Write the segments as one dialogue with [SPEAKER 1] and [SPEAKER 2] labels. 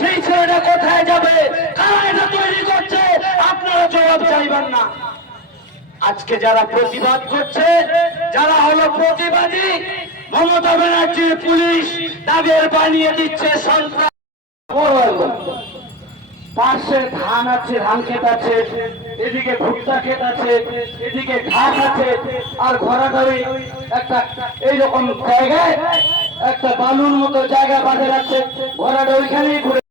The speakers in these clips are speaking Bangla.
[SPEAKER 1] সেই ছেলেটা কোথায় যাবে? কারা তৈরি করছে? আপনারা জবাব চাইবেন না। আজকে যারা প্রতিবাদ করছে, যারা হলো প্রতিবাদী, মমতা ব্যানার্জির পুলিশ তাদের বানিয়ে দিচ্ছে পাশে ধান আছে, ধান ক্ষেত আছে, এদিকে ভুট্টা ক্ষেত আছে, এদিকে ঘাস আছে, আর ঘোরাঘুরি একটা এইরকম জায়গায় একটা বালুর মতো জায়গা বাঁধে আছে। ঘোড়াটা ওইখানেই ঘুরে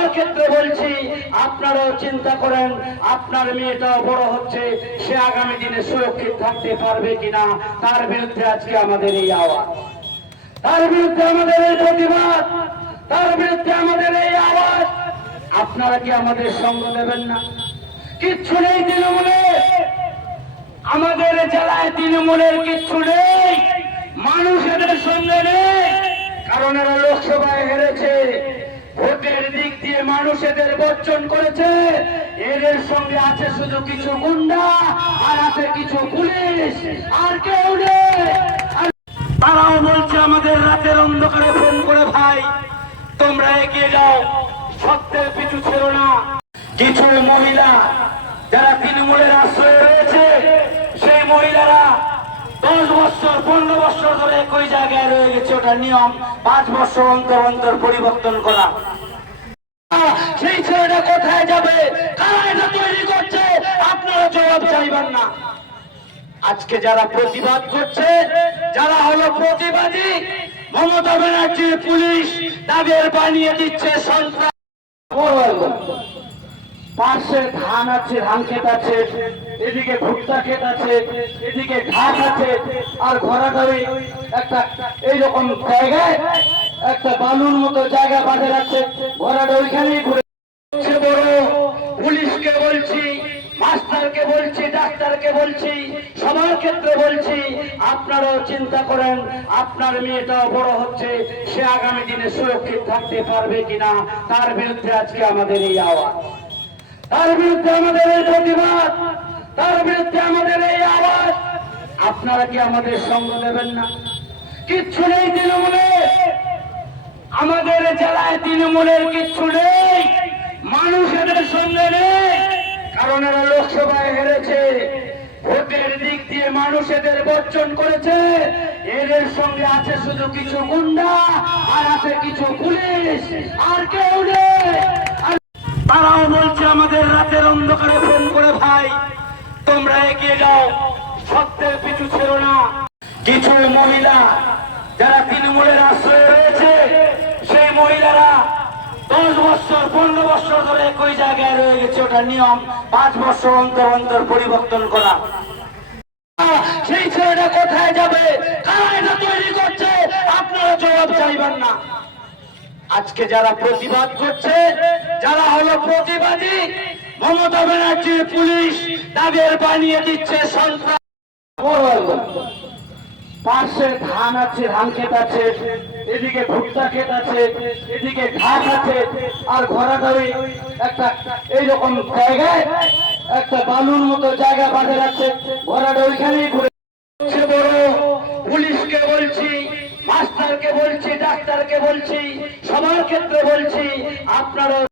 [SPEAKER 1] সবার ক্ষেত্রে বলছি, আপনারাও চিন্তা করেন, আপনার মেয়েটাও বড় হচ্ছে, সে আগামী দিনে সুরক্ষিত থাকতে পারবে কিনা, তার বিরুদ্ধে আজকে আমাদের এই আওয়াজ। তার বিরুদ্ধে আমাদের এই প্রতিবাদ, তার বিরুদ্ধে আমাদের এই আওয়াজ। আপনারা কি আমাদের সঙ্গ দেবেন না? কিচ্ছু নেই তৃণমূলে। আমাদের জেলায় তৃণমূলের কিচ্ছু নেই। মানুষ এদের সঙ্গে নেই কারণ এরা লোকসভায় হেরেছে ভোটের দিক দিয়ে মানুষ এদের বর্জন করেছে। এদের সঙ্গে আছে শুধু কিছু গুন্ডা আর আছে কিছু পুলিশ। আর কেউ নেই। তারাও বলছে, আমাদের রাতের অন্ধকারে ফোন করে ভাই, তোমরা এগিয়ে যাও। সত্যের পিছু ছিল না। কিছু মহিলা যারা তৃণমূলের আশ্রয়ে রয়েছে, সেই মহিলারা দশ বছর, পনেরো বছর ধরে একই জায়গায় রয়ে গেছে। ওটা নিয়ম, পাঁচ বছর অন্তর অন্তর পরিবর্তন করা। ছেলেটা কোথায় যাবে? কারা এটা তৈরি করছে? আপনারা জবাব চাইবেন না। আজকে যারা প্রতিবাদ করছে, যারা হলো প্রতিবাদী, মমতা ব্যানার্জির পুলিশ তাদের বানিয়ে দিচ্ছে পাশে ধান আছে ধান ক্ষেত আছে, এদিকে ভুট্টা ক্ষেত আছে, এদিকে ঘাস আছে, আর ঘোরাঘুরি একটা এইরকম জায়গায় একটা বালুর মতো জায়গা বাঁধে আছে ঘোড়াটা ওইখানেই ঘুরে সে বড় পুলিশকে বলছি মাস্টারকে বলছি ডাক্তারকে বলছি, সবার ক্ষেত্রে বলছি, আপনারাও চিন্তা করেন, আপনার মেয়েটাও বড় হচ্ছে, সে আগামী দিনে সুরক্ষিত থাকতে পারবে কিনা, তার বিরুদ্ধে আজকে আমাদের এই আওয়াজ। তার বিরুদ্ধে আমাদের এই প্রতিবাদ, তার বিরুদ্ধে আমাদের এই আওয়াজ। আপনারা কি আমাদের সঙ্গ দেবেন না? কিচ্ছু নেই তৃণমূলে আমাদের জেলায় তৃণমূলের কিচ্ছু নেই। মানুষ এদের সঙ্গে নেই। কারণ এরা লোকসভায় হেরেছে। ভোটের দিক দিয়ে মানুষ এদের বর্জন করেছে। এদের সঙ্গে আছে শুধু কিছু গুন্ডা আর আছে কিছু পুলিশ। আর কেউ নেই। তারাও বলছে, আমাদের রাতের অন্ধকারে ফোন করে ভাই, তোমরা এগিয়ে যাও। সত্যের পিছু ছিল না। কিছু মহিলা যারা তৃণমূলের আশ্রয়ে রয়েছে সেই মহিলারা দশ বছর পনেরো বছর ধরে একই জায়গায় রয়ে গেছে, ওটা নিয়ম। পাঁচ বছর অন্তর অন্তর পরিবর্তন করা। সেই ছেলেটা কোথায় যাবে? কারা তৈরি করছে? আপনারা জবাব চাইবেন না। আজকে যারা প্রতিবাদ করছে, যারা হলো প্রতিবাদী, মমতা ব্যানার্জির পুলিশ, তাদের বানিয়ে দিচ্ছে সন্ত্রাস। পাশে ধান আছে, ধান ক্ষেত আছে, এদিকে ভুট্টা ক্ষেত আছে, এদিকে ঘাস আছে, আর ঘোরাঘুরি একটা এইরকম জায়গায় একটা বালুর মতো জায়গা বাঁধে আছে। ঘোড়াটা ওইখানেই ঘুরে বড় পুলিশকে বলছি, মাস্টারকে বলছি, ডাক্তারকে বলছি সবার ক্ষেত্রে বলছি, আপনারা